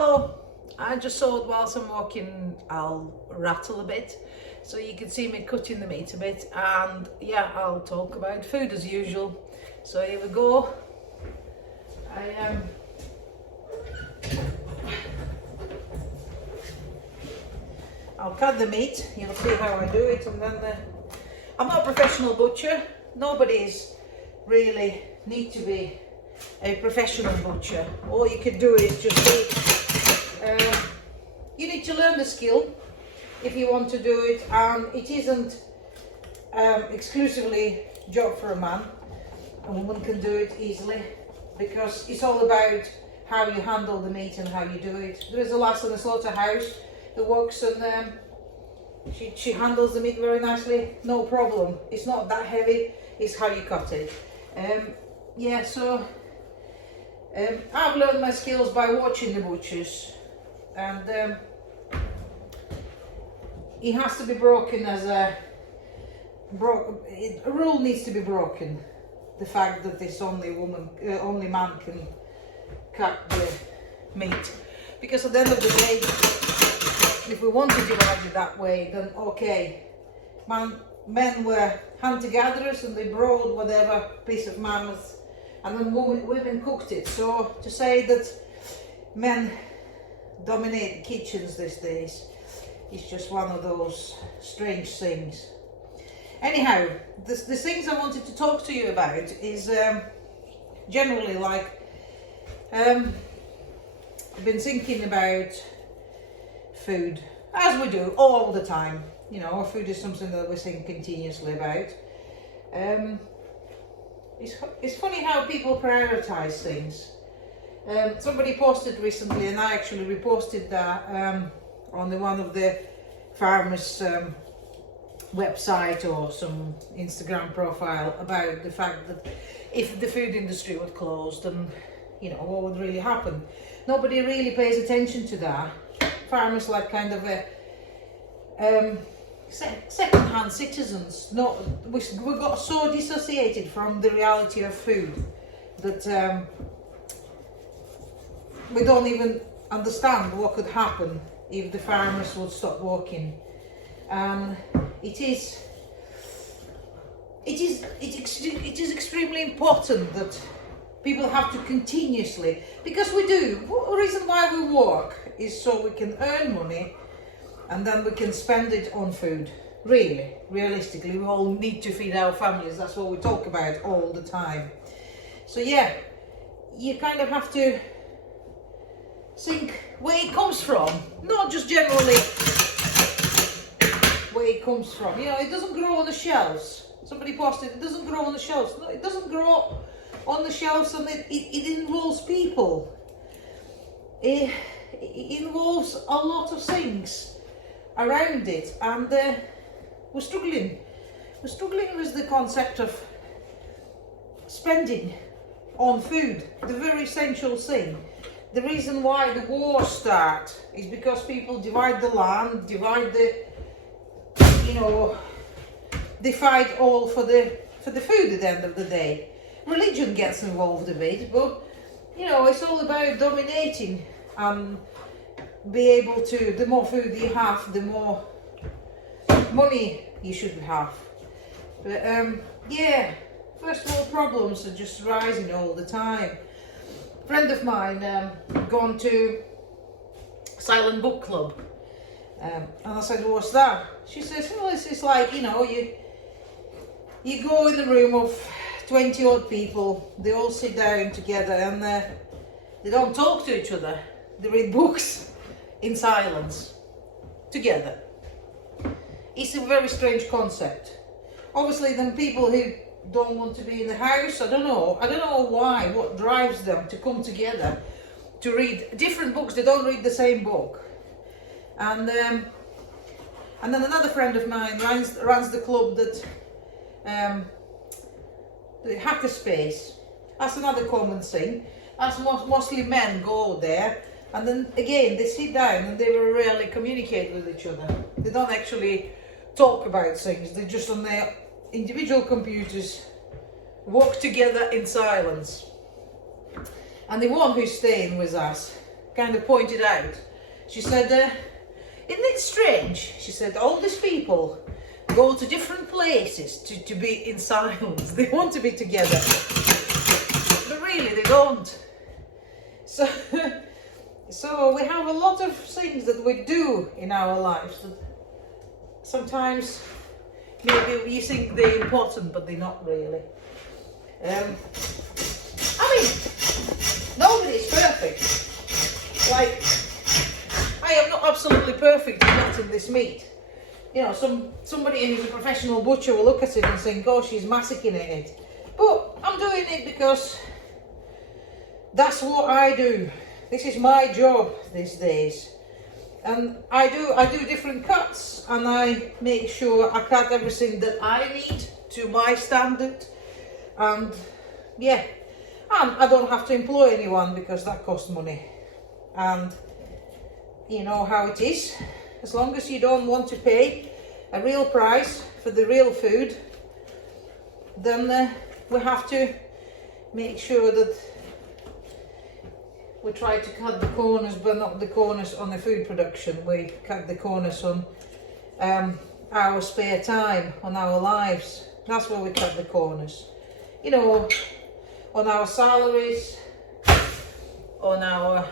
Hello, I just thought whilst I'm walking I'll rattle a bit so you can see me cutting the meat a bit, and yeah, I'll talk about food as usual. So here we go. I'll cut the meat, you'll see how I do it, and then I'm not a professional butcher. Nobody's really need to be a professional butcher. All you can do is just be, you need to learn the skill if you want to do it, and it isn't exclusively job for a man. A woman can do it easily because it's all about how you handle the meat and how you do it. There is a lass in the slaughterhouse who works, and she handles the meat very nicely, no problem. It's not that heavy, it's how you cut it. Yeah, so I've learned my skills by watching the butchers, and it has to be broken as a rule needs to be broken. The fact that this only man can cut the meat, because at the end of the day, if we want to divide it that way, then okay, men were hunter-gatherers and they brought whatever piece of mammoth, and then women cooked it. So to say that men dominate kitchens these days is just one of those strange things. Anyhow, the things I wanted to talk to you about is generally like I've been thinking about food, as we do all the time. You know, food is something that we think continuously about. It's funny how people prioritize things. Somebody posted recently, and I actually reposted that on one of the farmers' website or some Instagram profile, about the fact that if the food industry would close, then you know what would really happen. Nobody really pays attention to that. Farmers like kind of a second-hand citizens. We got so dissociated from the reality of food that we don't even understand what could happen if the farmers would stop working. It is extremely important that people have to continuously, because we do. The reason why we work is so we can earn money, and then we can spend it on food. Really, realistically, we all need to feed our families. That's what we talk about all the time. So yeah, you kind of have to think where it comes from, not just generally where it comes from. You know, it doesn't grow on the shelves. Somebody posted, it doesn't grow on the shelves. No, it doesn't grow on the shelves, and it involves people. It involves a lot of things around it, and we're struggling with the concept of spending on food, the very essential thing. The reason why the wars start is because people divide the land, they fight all for the food at the end of the day. Religion gets involved a bit, but you know, it's all about dominating and be able to, the more food you have, the more money you should have. But yeah, first world problems are just rising all the time. A friend of mine gone to Silent Book Club, and I said, what's that? She says, well, it's like, you know, you go in a room of 20 odd people, they all sit down together, and they don't talk to each other. They read books in silence together. It's a very strange concept. Obviously, then people who don't want to be in the house, I don't know why, what drives them to come together to read different books. They don't read the same book. And then another friend of mine runs the club that the hackerspace. That's another common thing. That's mostly men go there, and then again they sit down and they very rarely communicate with each other. They don't actually talk about things. They're just on their individual computers, work together in silence. And the one who's staying with us kind of pointed out. She said, isn't it strange? She said, all these people go to different places to be in silence. They want to be together, but really they don't. So, so we have a lot of things that we do in our lives that sometimes maybe you think they're important, but they're not really. I mean, nobody is perfect. Like, I am not absolutely perfect in cutting this meat. You know, somebody who's a professional butcher will look at it and think, oh, she's massacring it. But I'm doing it because that's what I do. This is my job these days. And I do different cuts, and I make sure I cut everything that I need to my standard. And yeah, and I don't have to employ anyone because that costs money. And you know how it is. As long as you don't want to pay a real price for the real food, then we have to make sure that we try to cut the corners, but not the corners on the food production. We cut the corners on our spare time, on our lives. That's where we cut the corners. You know, on our salaries, on our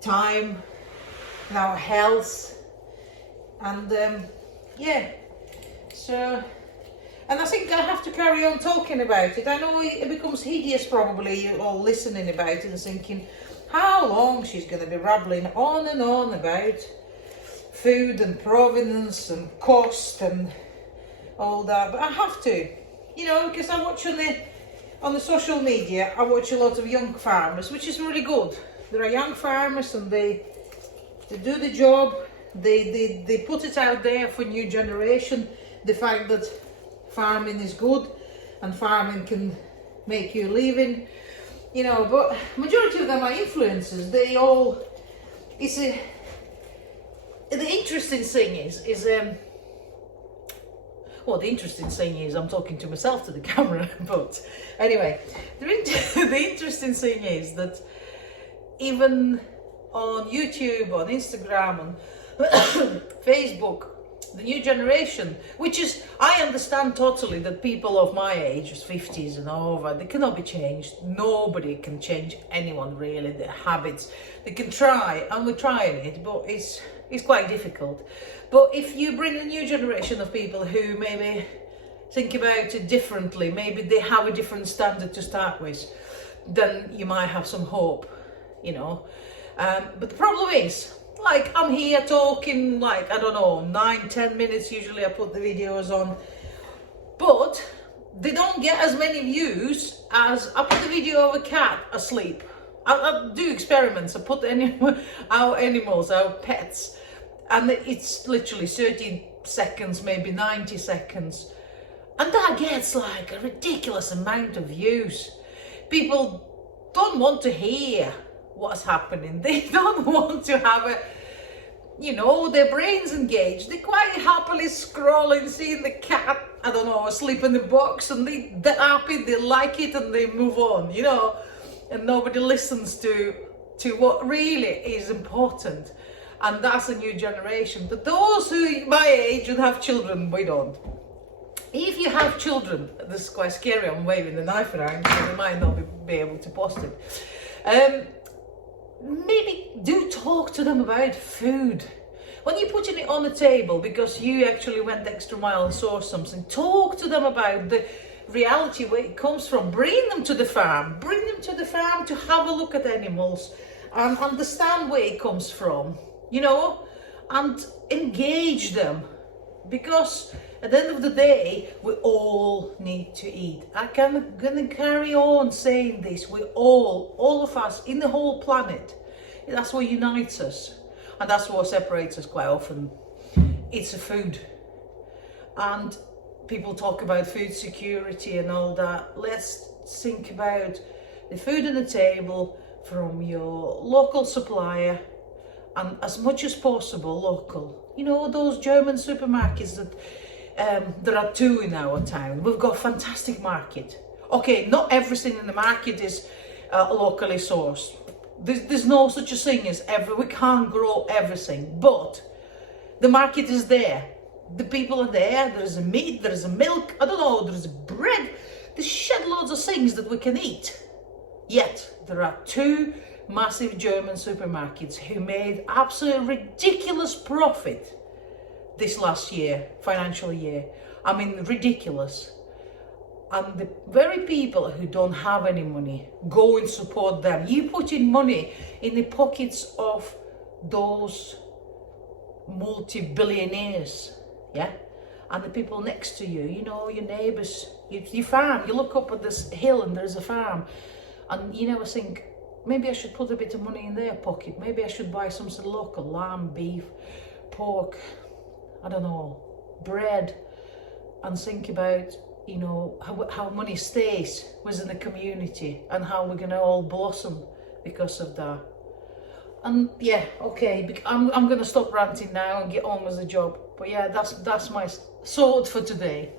time, on our health, and yeah. So, and I think I have to carry on talking about it. I know it becomes hideous probably, all listening about it and thinking how long she's going to be rambling on and on about food and provenance and cost and all that. But I have to, you know, because I watch on the social media, I watch a lot of young farmers, which is really good. There are young farmers and they do the job. They put it out there for new generation, the fact that farming is good and farming can make you a living, you know. But majority of them are influencers. They all, the interesting thing is well, the interesting thing is I'm talking to myself to the camera, but anyway, the interesting thing is that even on YouTube, on Instagram, on Facebook, the new generation, which is, I understand totally that people of my age, 50s and over, they cannot be changed. Nobody can change anyone really, their habits. They can try, and we're trying it, but it's quite difficult. But if you bring a new generation of people who maybe think about it differently, maybe they have a different standard to start with, then you might have some hope, you know. But the problem is, like, I'm here talking, like, I don't know, 9-10 minutes usually I put the videos on, but they don't get as many views as I put the video of a cat asleep. I do experiments, I put our animals, our pets, and it's literally 30 seconds, maybe 90 seconds, and that gets like a ridiculous amount of views. People don't want to hear what's happening. They don't want to have a, you know, their brains engaged. They're quite happily scrolling, seeing the cat, I don't know, asleep in the box, and they're happy, they like it, and they move on, you know, and nobody listens to what really is important, and that's a new generation. But those who my age and have children, we don't. If you have children, this is quite scary, I'm waving the knife around, so they might not be able to post it. Maybe do talk to them about food. When you're putting it on the table because you actually went the extra mile and saw something, talk to them about the reality, where it comes from. Bring them to the farm. Bring them to the farm to have a look at animals and understand where it comes from, you know, and engage them. Because at the end of the day, we all need to eat. I'm gonna carry on saying this. We all of us in the whole planet. That's what unites us, and that's what separates us quite often. It's the food. And people talk about food security and all that. Let's think about the food on the table from your local supplier, and as much as possible local. You know, those German supermarkets that there are 2 in our town. We've got a fantastic market. Okay, not everything in the market is locally sourced. there's no such a thing as we can't grow everything, but the market is there. The people are there. There's a meat, there's a milk, I don't know, there's bread, there's shed loads of things that we can eat. Yet there are two massive German supermarkets who made absolutely ridiculous profit this last year, financial year. I mean, ridiculous. And the very people who don't have any money go and support them. You put in money in the pockets of those multi-billionaires, yeah? And the people next to you, you know, your neighbours, your farm. You look up at this hill and there's a farm, and you never think, maybe I should put a bit of money in their pocket. Maybe I should buy something local, lamb, beef, pork, I don't know, bread, and think about, you know, how money stays within the community and how we're gonna all blossom because of that. And yeah, okay, I'm gonna stop ranting now and get on with the job. But yeah, that's my sword for today.